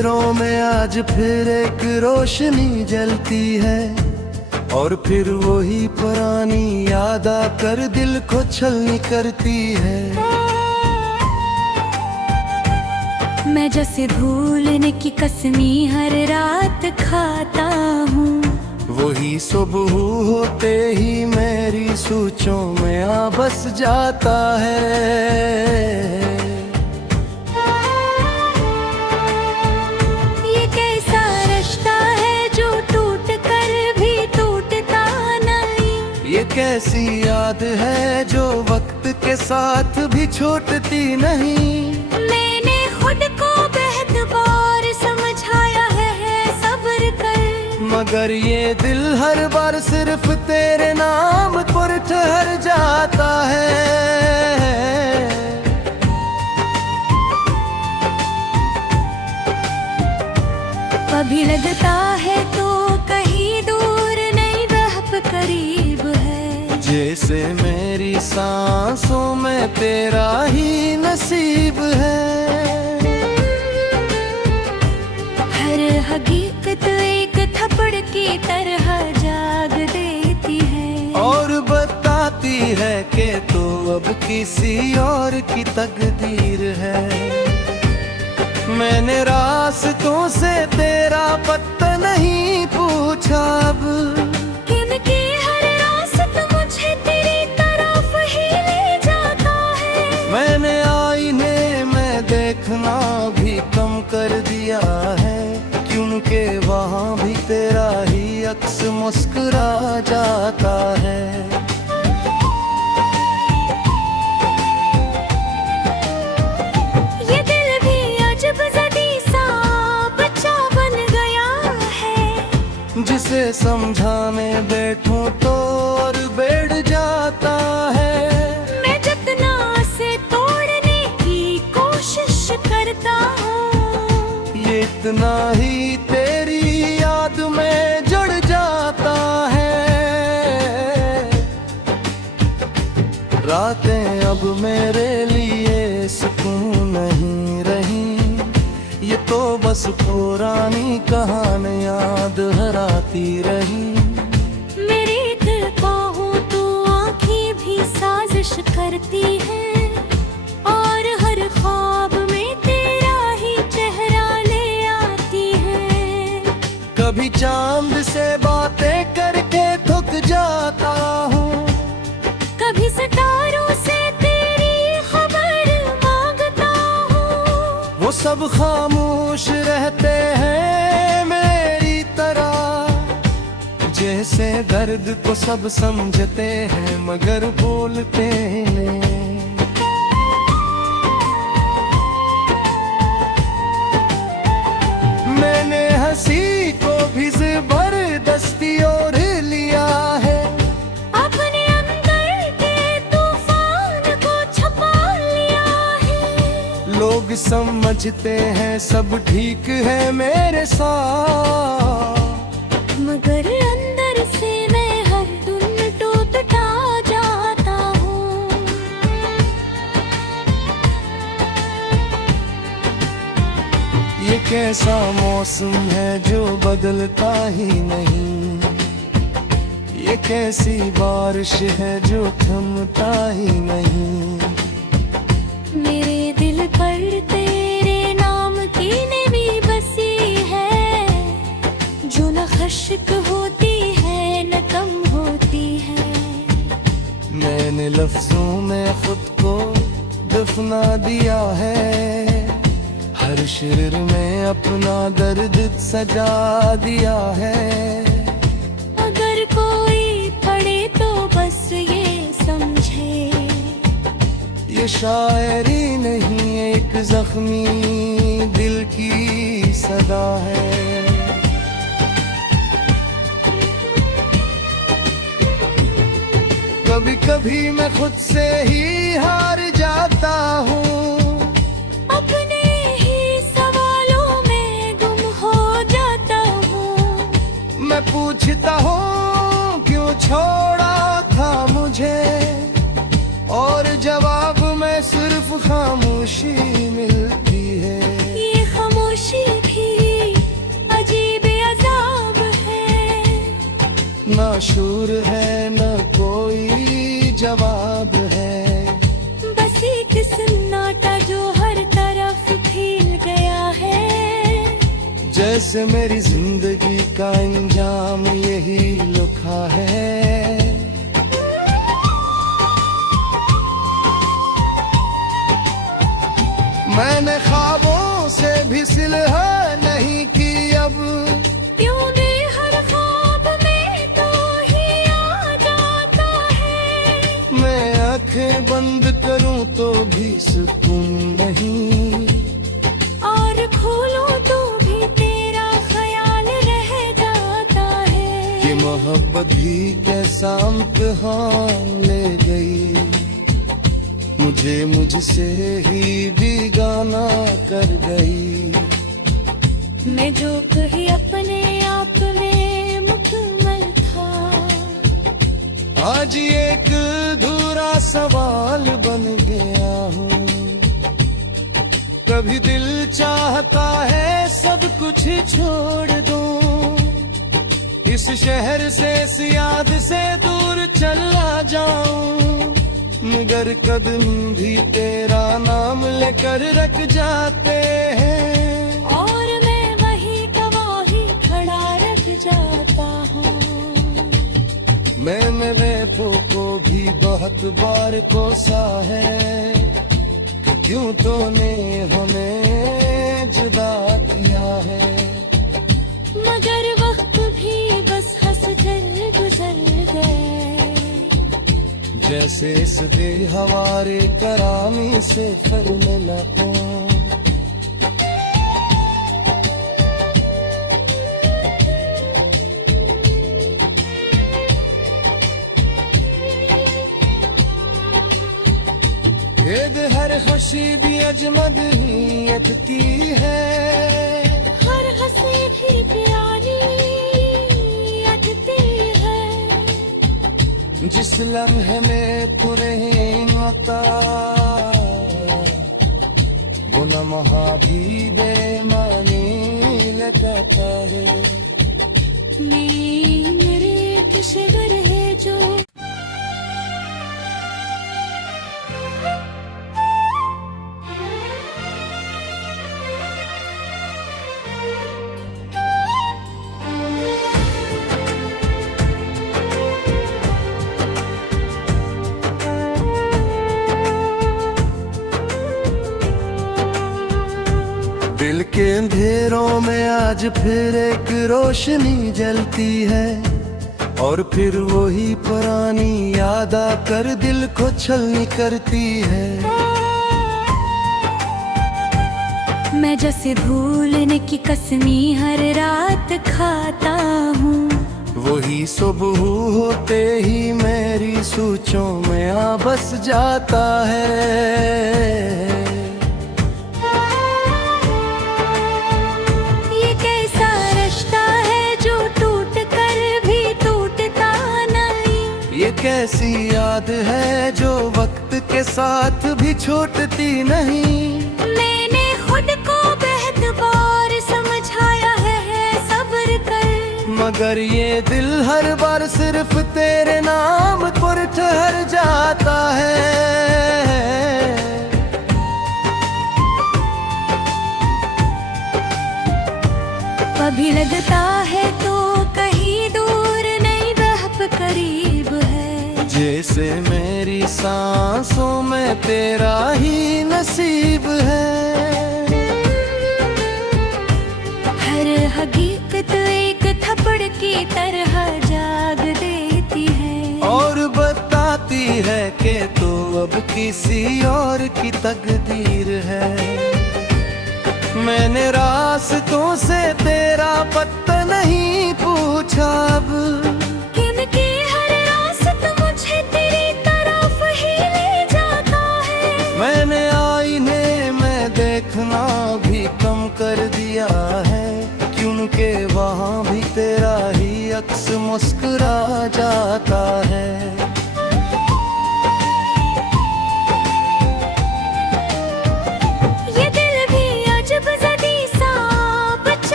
अंधेरों में आज फिर एक रोशनी जलती है, और फिर वही पुरानी याद आकर दिल को छलनी करती है। मैं जैसे भूलने की कसमी हर रात खाता हूँ, वही सुबह होते ही मेरी सोचों में आ बस जाता है। ये कैसा रिश्ता है जो टूट कर भी टूटता नहीं, ये कैसी याद है जो वक्त के साथ भी छूटती नहीं। मैंने खुद को बेहद बार समझाया है सब्र कर, मगर ये दिल हर बार सिर्फ तेरे नाम पर ठहर जाता है। कभी लगता है तो कहीं दूर नहीं वह करीब है, जैसे मेरी सांसों में तेरा ही नसीब है। हर हकीकत एक थप्पड़ की तरह जाग देती है, और बताती है कि तो अब किसी और की तकदीर है। मैंने रास्तों से तेरा पता नहीं पूछा अब, क्योंकि हर रास्ता मुझे तेरी तरफ ही ले जाता है। मैंने आईने में देखना भी कम कर दिया है, क्योंकि वहाँ भी तेरा ही अक्स मुस्कुरा जाता है। ये दिल भी अजब ज़दी सा बच्चा बन गया है, जिसे समझाने बैठूं तो और बैठ जाता है। मैं जितना से तोड़ने की कोशिश करता हूँ, ये इतना ही तेरी याद में जुड़ जाता है। रातें अब मेरे लिए सुकून नहीं रही, ये तो बस पुरानी कहानियां दोहराती रही। मेरे दिल को हूँ तो आँखें भी साजिश करती है, और हर ख्वाब में तेरा ही चेहरा ले आती है। कभी चांद से बातें करके थक जाता हूँ, कभी सितारों से तेरी खबर मांगता हूँ, वो सब खामोश रहते हैं मेरी तरह। जैसे दर्द को सब समझते हैं मगर बोलते नहीं। मैंने हंसी को भी जबरदस्ती और लिया है, अपने अंदर के तूफान को छुपा लिया है। लोग समझते हैं सब ठीक है मेरे साथ, मगर अंदर से मैं हर दिन टूटता जाता हूँ। ये कैसा मौसम है जो बदलता ही नहीं, ये कैसी बारिश है जो थमता ही नहीं। मेरे दिल पर तेरे नाम की नमी बसी है, जो न खश्क होती है न कम होती है। मैंने लफ्जों में खुद को दफना दिया है, हर शेर में अपना दर्द सजा दिया है। अगर कोई पढ़े तो बस ये समझे, ये शायरी नहीं एक जख्मी दिल की सदा है। कभी कभी मैं खुद से ही हार जाता हूँ, अपने ही सवालों में गुम हो जाता हूँ। मैं पूछता हूँ क्यों छोड़ा था मुझे, और जवाब में सिर्फ खामोशी मिलती है। ये खामोशी भी मशहूर है न कोई जवाब है। बस एक सन्नाटा जो हर तरफ फैल गया है। जैसे मेरी जिंदगी का इंजाम यही लिखा है। मैंने ख्वाबों से भी सिलह नहीं की अब। क्यों ने हर ख्वाब में तो ही आ जाता है। मैं आंखें बंद करूं तो भी सुकून नहीं, और खोलूं तो भी तेरा ख्याल रह जाता है। ये मोहब्बत भी कैसा इम्तिहान ले गई, मुझे मुझसे ही बेगाना कर गई। मैं जो कहीं अपने आप में मुकम्मल था, आज एक अधूरा सवाल बन गया हूँ। कभी दिल चाहता है सब कुछ छोड़ दूं, इस शहर से इस याद से दूर चला जाऊं। मगर कदम भी तेरा नाम लेकर रख जाते हैं, और मैं वही गवाही खड़ा रख जाता हूँ। मैंने बेवफों को भी बहुत बार कोसा है कि क्यों तूने हमें जुदा किया है। मगर वक्त भी बस हंस कर गुजर गए। जैसे इस बेहवारे करामी से फल मिला हो। येद हर खुशी भी अजमदीयत की है। हर हंसी भी प्यारी अटती है। जिस लम्हे में तू नहीं होता, वो लम्हा भी बेमानी लगता है। मेरे किशवर है जो दिल के अंधेरों में आज फिर एक रोशनी जलती है, और फिर वही पुरानी याद आकर दिल को छलनी करती है। मैं जैसे भूलने की कसमी हर रात खाता हूँ, वही सुबह होते ही मेरी सोचों में आ बस जाता है। ये कैसी याद है जो वक्त के साथ भी छूटती नहीं। मैंने खुद को बहुत बार समझाया है सब्र कर, मगर ये दिल हर बार सिर्फ तेरे नाम पर ठहर जाता है। कभी लगता है तो कहीं दूर नहीं वह करीब है। जैसे मेरी सांसों में तेरा ही नसीब है। हर हकीकत एक थप्पड़ की तरह जाग देती है, और बताती है कि तू अब किसी और की तकदीर है। मैंने रास्तों से तेरा पता नहीं पूछा अब, क्योंकि हर रास्ता मुझे तेरी तरफ ही ले जाता है। मैंने आईने में देखना भी कम कर दिया है, क्योंकि वहाँ भी तेरा ही अक्स मुस्कुरा जाता है।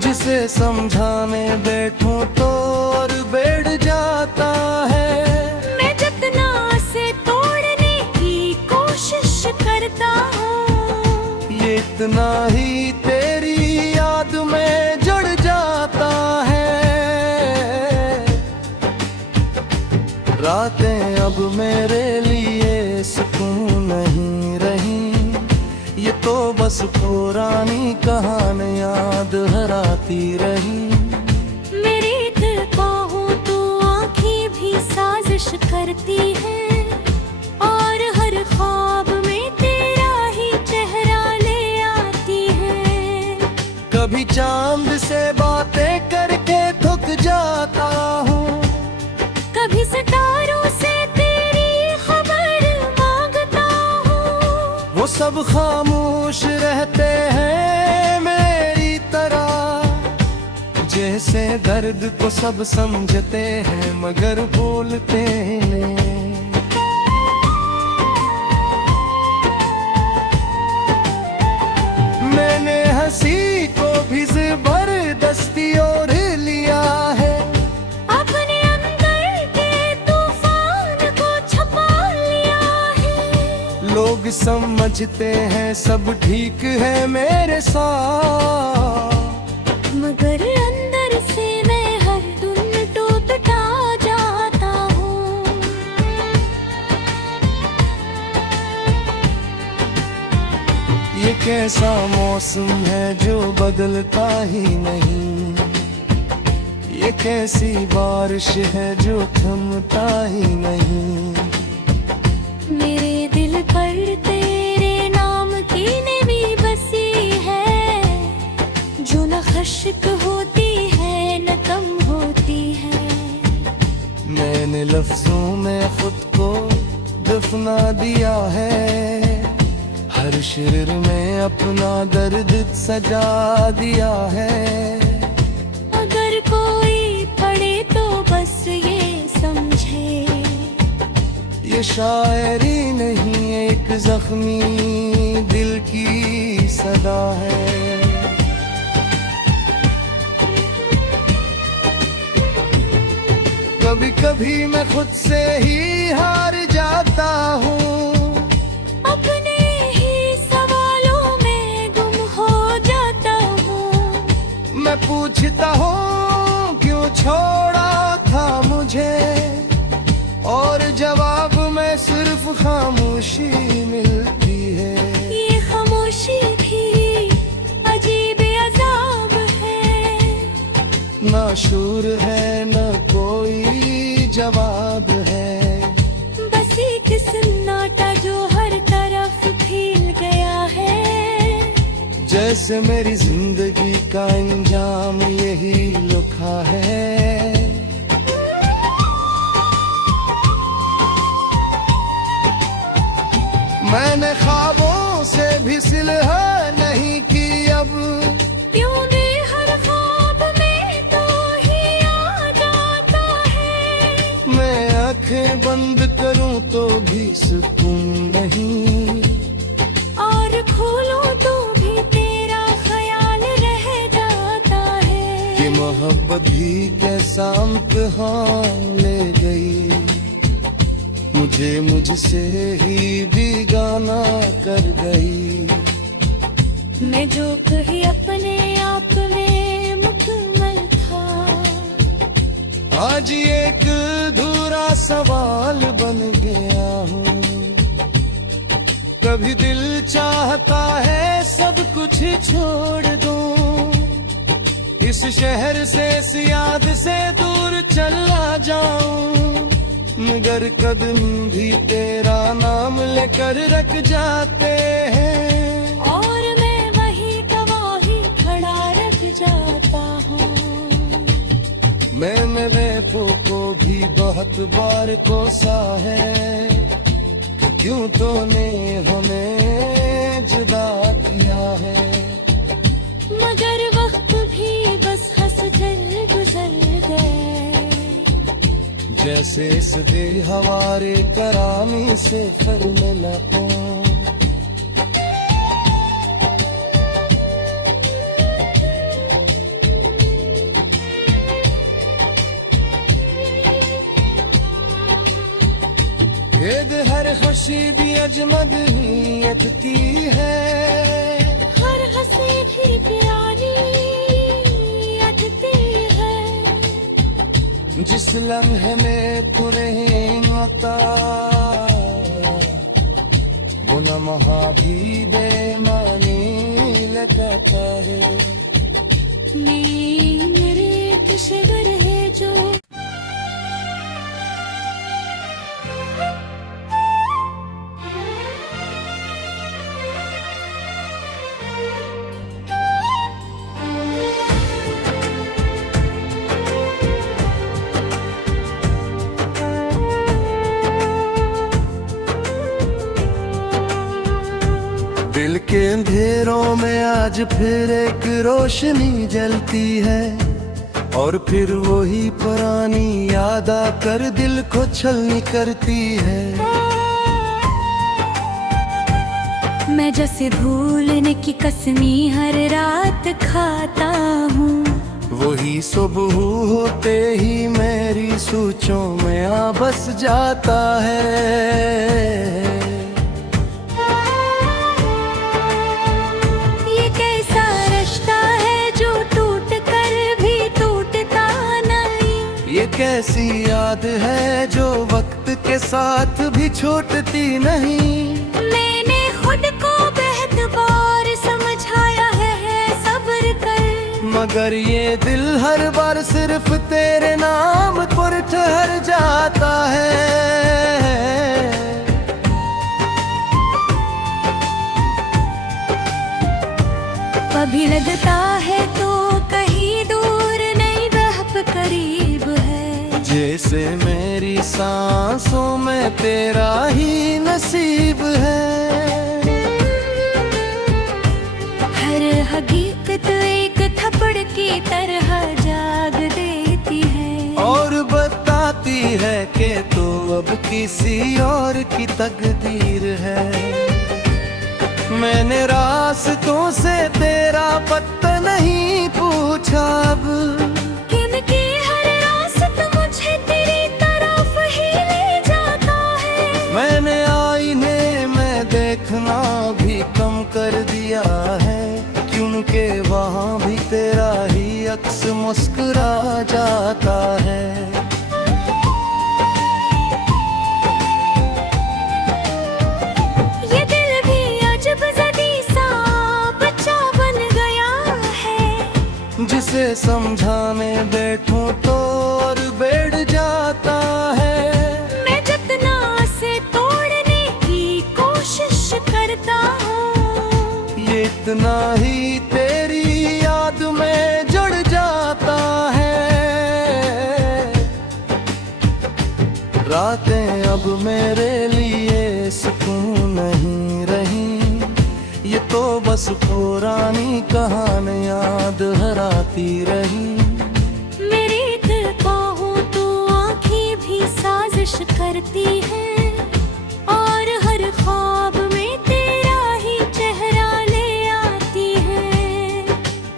जिसे समझा बनाने बैठूं तो और बैठ जाता है। मैं जितना से तोड़ने की कोशिश करता हूँ, ये इतना ही तेरी याद में जुड़ जाता है। रातें अब मेरे लिए सुकून नहीं रही, ये तो बस पुरानी कहानियां दोहराती रही। मेरी दिल बाहों तो आँखें भी साजिश करती हैं, और हर ख्वाब में तेरा ही चेहरा ले आती है। कभी चांद से बातें करके थक जाता हूँ, कभी सितारों से तेरी खबर मांगता हूँ। वो सब खामोश रहते हैं मेरी तरह, जैसे दर्द को सब समझते हैं मगर बोलते नहीं। मैंने हंसी को भी जबरदस्ती और लिया है, अपने अंदर के तूफान को छुपा लिया है। लोग समझते हैं सब ठीक है मेरे साथ, मगर अंदर से मैं हर दिन टूटता जाता हूँ। ये कैसा मौसम है जो बदलता ही नहीं, ये कैसी बारिश है जो थमता ही नहीं। मेरे दिल पर तेरे नाम की नमी बसी है, जो न खश्क होती है न कम होती है। मैंने लफ्जों में खुद को दफना दिया है, हर शेर में अपना दर्द सजा दिया है। अगर कोई पढ़े तो बस ये समझे, ये शायरी नहीं एक जख्मी दिल की सदा है। कभी कभी मैं खुद से ही हार जाता हूँ, अपने ही सवालों में गुम हो जाता हूँ। मैं पूछता हूँ क्यों छोड़ा था मुझे, और जवाब में सिर्फ खामोशी मिलती है। ये खामोशी भी अजीब अजाब है, ना शूर है न कोई जवाब है, बस एक सन्नाटा जो हर तरफ फैल गया है। जैसे मेरी जिंदगी का अंजाम यही लिखा है। मैंने ख्वाबों से भी सिलह नहीं की अब, क्यों ने हर ख्वाब में तो ही आ जाता है। मैं आंखें बंद करूं तो भी सुकून नहीं, और खोलूं तो भी तेरा ख्याल रह जाता है। कि मोहब्बत भी कैसा इम्तिहान ले गई, मुझे मुझसे ही बेगाना कर गई। मैं जो कहीं अपने आप में मुकम्मल था, आज एक अधूरा सवाल बन गया हूँ। कभी दिल चाहता है सब कुछ छोड़ दूं, इस शहर से इस याद से दूर चला जाऊं, मगर कदम भी तेरा नाम लेकर रख जाते हैं, और मैं वही गवाही खड़ा रख जाता हूँ। मैंने लहपों को भी बहुत बार कोसा है, कि क्यों तूने हमें जुदा किया है, मगर वक्त भी बस हंस कर गुजर गए। जैसे इस बेहवारे करामी से फर मिला हूँ। ईद हर खुशी भी अजमदीयत की है, हर हंसी भी प्यारी अटती है। जिस लम्हे में तू नहीं आता वो लम्हा भी बेमानी लगता है। मेरे कशगर है जो दिल के अंधेरों में आज फिर एक रोशनी जलती है, और फिर वही पुरानी याद आकर दिल को छलनी करती है। मैं जैसे भूलने की कसमी हर रात खाता हूँ, वही सुबह होते ही मेरी सोचों में आ बस जाता है। ये कैसी याद है जो वक्त के साथ भी छूटती नहीं। मैंने खुद को बेहद बार समझाया है सब्र कर, मगर ये दिल हर बार सिर्फ तेरे नाम पर ठहर जाता है। कभी लगता है तो कहीं दूर नहीं वह करीब है, जैसे मेरी सांसों में तेरा ही नसीब है। हर हकीकत एक थप्पड़ की तरह जाग देती है, और बताती है कि तू अब किसी और की तकदीर है। मैंने रास्तों से तेरा पता नहीं पूछा, अब क्योंकि हर रास्ता मुझे तेरी तरफ ही ले जाता है। मैंने आईने में देखना भी कम कर दिया है, क्योंकि वहाँ भी तेरा ही अक्स मुस्कुरा जाता है। जिसे समझाने बैठूं तो और बैठ जाता है। मैं जितना से तोड़ने की कोशिश करता हूँ, ये इतना ही तेरी याद में जुड़ जाता है। रातें अब मेरे लिए सुकून नहीं रही, ये तो बस पुरानी कहानी याद हराती रही। मेरी दिल बाहों तो आँखें भी साजिश करती हैं, और हर ख्वाब में तेरा ही चेहरा ले आती है।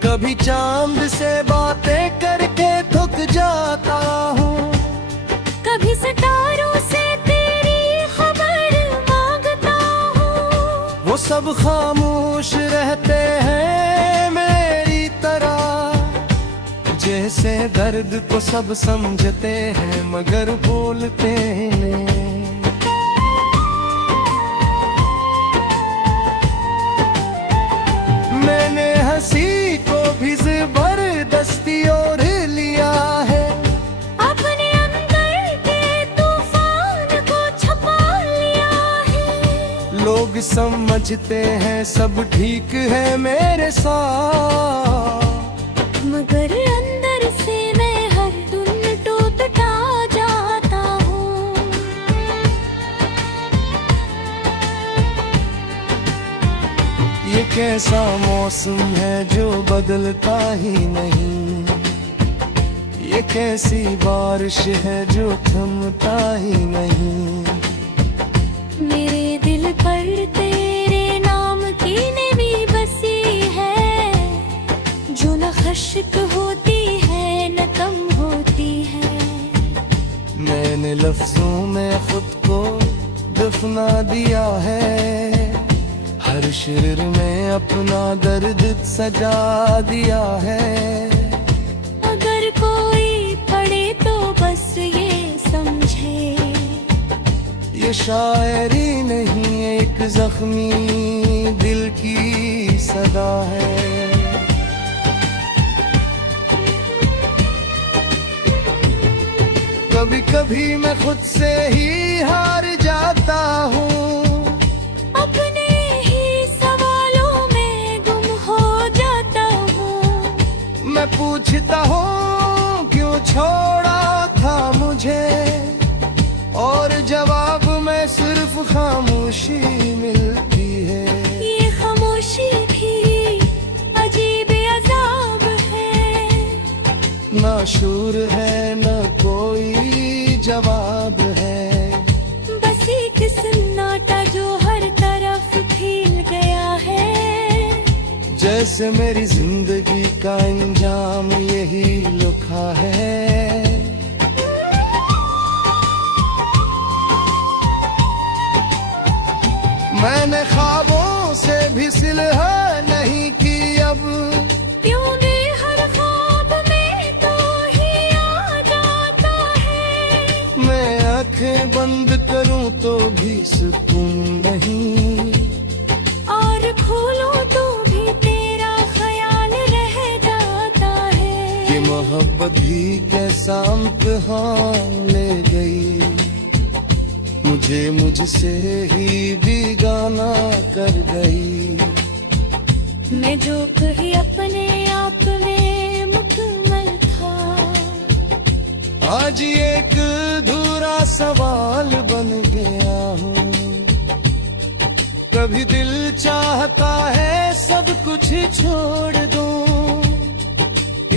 कभी चांद से बातें करके थक जाता हूँ, कभी सितारों से तेरी खबर मांगता हूँ। वो सब खामोश रहते हैं मेरी तरह, जैसे दर्द को सब समझते हैं मगर बोलते नहीं। मैंने हंसी को भी जबरदस्ती और लिया है, अपने अंदर के तूफान को छुपा लिया है। लोग समझते हैं सब ठीक है मेरे साथ, मगर अंदर से मैं हर दिन टूटता जाता हूँ। ये कैसा मौसम है जो बदलता ही नहीं, ये कैसी बारिश है जो थमता ही नहीं। मेरे दिल पर तेरे नाम की नमी बसी है, जो न खश्क होती है न कम होती है। मैंने लफ्जों में खुद को दफना दिया है, हर शेर में अपना दर्द सजा दिया है। अगर कोई पढ़े तो बस ये समझे, ये शायरी नहीं एक जख्मी दिल की सदा है। कभी कभी मैं खुद से ही हार जाता हूँ, अपने ही सवालों में गुम हो जाता हूँ। मैं पूछता हूँ क्यों छोड़ा था मुझे, और जवाब में सिर्फ खामोशी मिलती है। ये खामोशी भी अजीब अजाब है, ना शूर है न कोई जवाब है, बस एक सन्नाटा जो हर तरफ फैल गया है। जैसे मेरी जिंदगी का अंजाम यही लिखा है। मैंने ख्वाबों से भी सिलह नहीं की अब, क्यों ने हर ख्वाब में तो ही आ जाता है। मैं आंखें बंद करूं तो भी सुकून नहीं, और खोलूं तो भी तेरा ख्याल रह जाता है। कि मोहब्बत भी कैसा इम्तिहान ले गई, मुझे मुझसे ही बेगाना कर गई। मैं जो कहीं अपने आप में मुकम्मल था, आज एक अधूरा सवाल बन गया हूँ। कभी दिल चाहता है सब कुछ छोड़ दूं,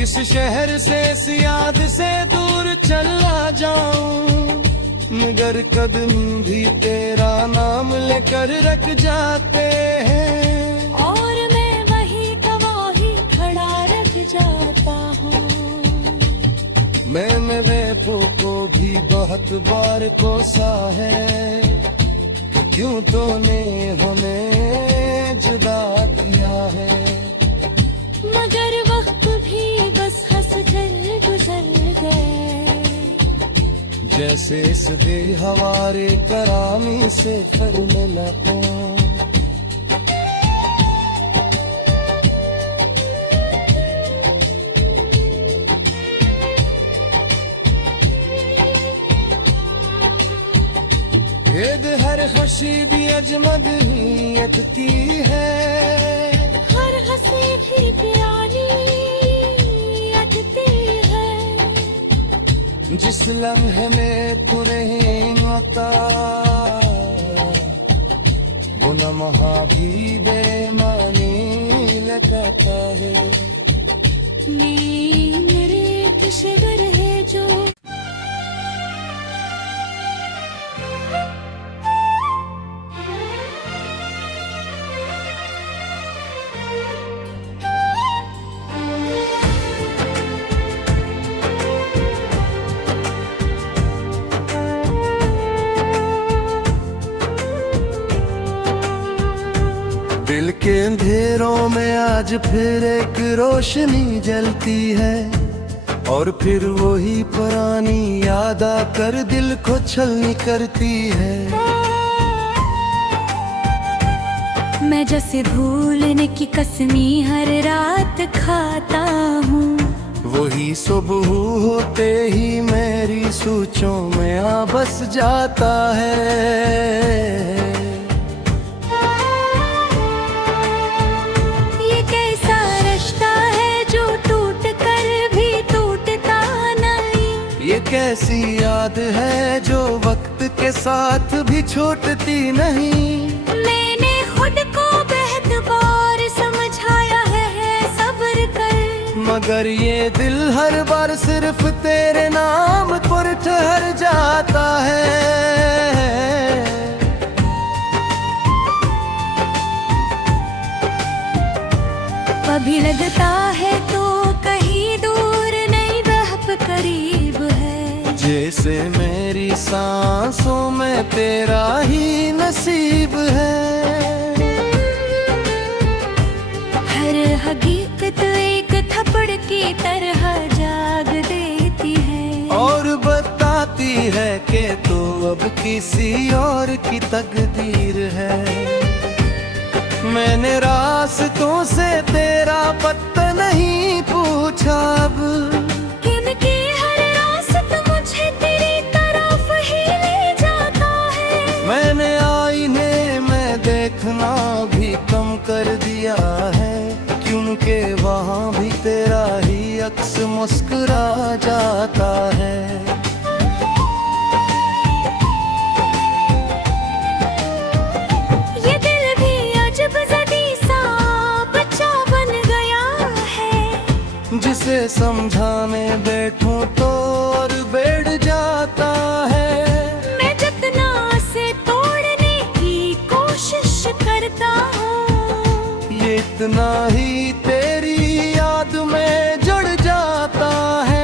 इस शहर से इस याद से दूर चला जाऊं, मगर कदम भी तेरा नाम लेकर रख जाते हैं, और मैं वही गवाही खड़ा रख जाता हूँ। मैंने लहपों को भी बहुत बार कोसा है, क्यों तूने हमें जुदा किया है। मगर वक्त भी बस हंस कर गुजर गए, जैसे इस बेहवारे करामी से फर मिला हो। हेद हर खुशी भी अजमद नीयत की है, हर हंसी भी प्यारी अटती है। जिस लम्हे में तू नहीं आता, वो लम्हा भी बेमानी लगता है। मेरे एक शिविर है जो दिल के अंधेरों में आज फिर एक रोशनी जलती है, और फिर वही पुरानी याद आकर दिल को छलनी करती है। मैं जैसे भूलने की कसमी हर रात खाता हूँ, वही सुबह होते ही मेरी सोचों में आ बस जाता है। ये कैसा रिश्ता है जो टूट कर भी टूटता नहीं, ये कैसी याद है जो वक्त के साथ भी छूटती नहीं। मैंने खुद को बेहद बार समझाया है सब्र कर, मगर ये दिल हर बार सिर्फ तेरे नाम पर ठहर जाता है। कभी लगता है तो कहीं दूर नहीं वह करीब है, जैसे से मेरी सांसों में तेरा ही नसीब है। हर हकीकत एक थप्पड़ की तरह जाग देती है और बताती है कि तो अब किसी और की तकदीर है। मैंने रास्तों से तेरा पता नहीं पूछा अब, क्योंकि हर रास्ता मुझे तेरी तरफ ही ले जाता है। मैंने आईने में देखना भी कम कर दिया है, क्योंकि वहाँ भी तेरा ही अक्स मुस्कुरा जाता है। ये दिल भी अजब ज़दी सा बच्चा बन गया है, जिसे समझाने बैठूं तो और बैठ जाता है। मैं जितना से तोड़ने की कोशिश करता हूँ, ये इतना ही तेरी याद में जुड़ जाता है।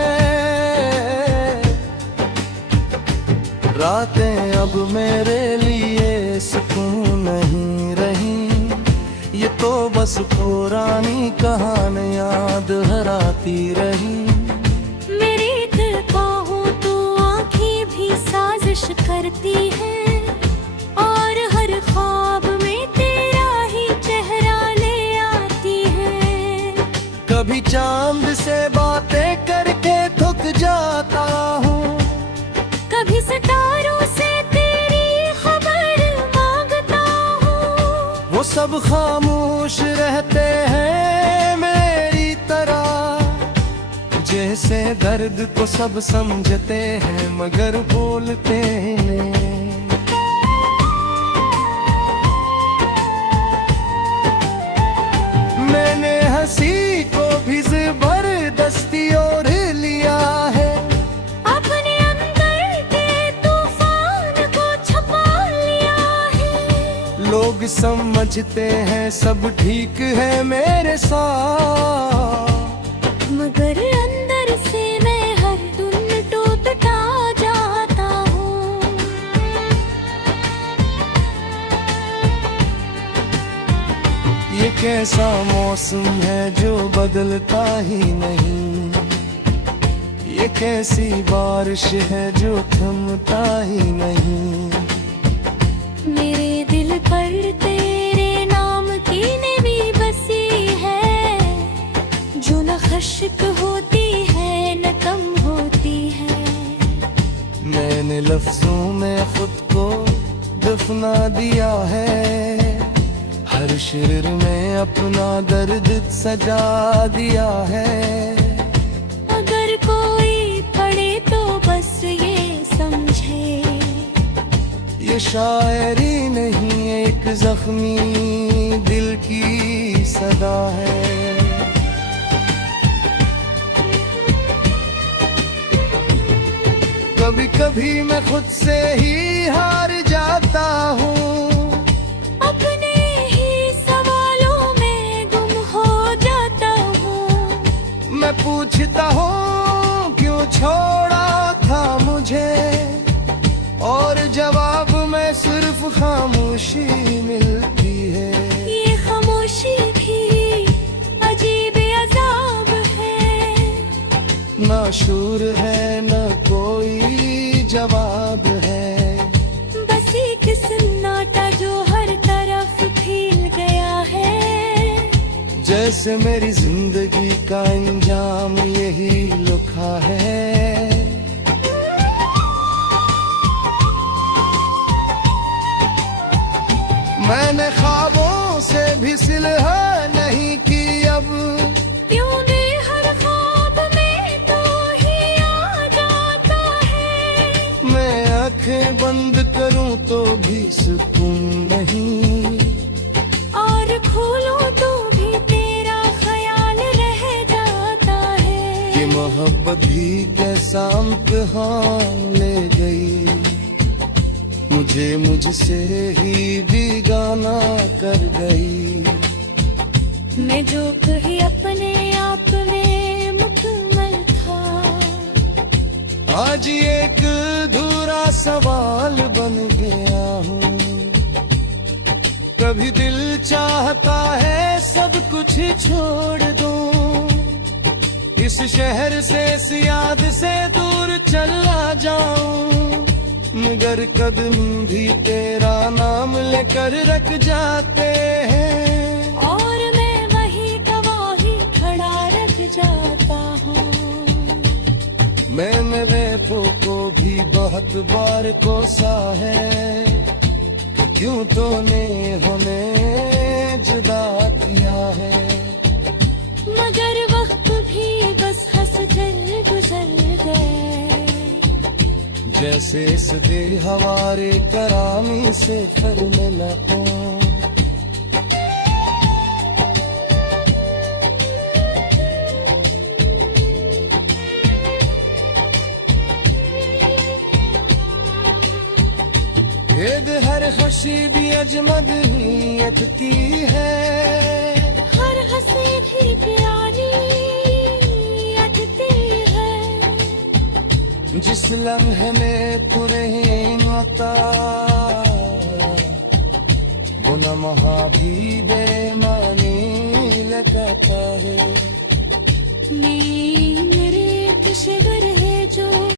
रातें अब मेरे लिए सुकून नहीं रही, ये तो बस पुरानी कहानियां दोहराती रही। मेरी दिल कहूँ तो आँखें भी साजिश करती हैं, और हर ख्वाब में तेरा ही चेहरा ले आती है। कभी चांद से बातें करके थक जाता हूँ, कभी सितारों से तेरी खबर मांगता हूँ। वो सब खामोश रहते हैं मेरी तरह, जैसे दर्द को सब समझते हैं मगर बोलते नहीं। मैंने हंसी को भी जबरदस्ती और लिया है, अपने अंदर के तूफान को छुपा लिया है। लोग समझते हैं सब ठीक है मेरे साथ, मगर अंदर से मैं हर दिन टूटता जाता हूँ। ये कैसा मौसम है जो बदलता ही नहीं, ये कैसी बारिश है जो थमता ही नहीं। मेरे दिल पर तेरे नाम की नबी बसी है, जो न खश्क होती है न कम होती है। मैंने लफ्जों में खुद को दफना दिया है, हर शेर में अपना दर्द सजा दिया है। अगर कोई पढ़े तो बस ये समझे, ये शायरी नहीं एक जख्मी दिल की सदा है। कभी कभी मैं खुद से ही हार जाता हूँ, अपने ही सवालों में गुम हो जाता हूँ। मैं पूछता हूँ क्यों छोड़ा था मुझे, और जवाब में सिर्फ खामोशी मिलती है। ये खामोशी भी अजीब अजाब है, ना शूर है न कोई जवाब है, बस एक सन्नाटा जो हर तरफ फैल गया है। जैसे मेरी जिंदगी का अंजाम यही लिखा है। मैंने ख्वाबों से भी सिलह नहीं की अब, क्यों ने हर ख्वाब में तो ही आ जाता है। मैं आंखें बंद करूं तो भी सुकून नहीं, और खोलूं तो भी तेरा ख्याल रह जाता है। ये मोहब्बत भी कैसा इम्तिहान ले गई, मुझे मुझसे ही बेगाना कर गई। मैं जो कहीं अपने आप में मुकम्मल था, आज ये एक अधूरा सवाल बन गया हूँ। कभी दिल चाहता है सब कुछ ही छोड़ दूं, इस शहर से इस याद से दूर चला जाऊं, मगर कदम भी तेरा नाम लेकर रख जाते हैं, और मैं वही गवाही खड़ा रख जाता हूँ। मैंने लहरों को भी बहुत बार कोसा है, क्यों तूने हमें जुदा किया है, मगर वक्त भी बस हंस कर गुजर गए, जैसे इस दिल हवारे करामी से फल मिला हो। भेद हर खुशी भी अजमद ही अटती है, हर हंसी भी प्यारी अटती है, जिस लम्हे में तू नहीं होता वो लम्हा भी बेमानी लगता है। मेरे एक शिविर है जो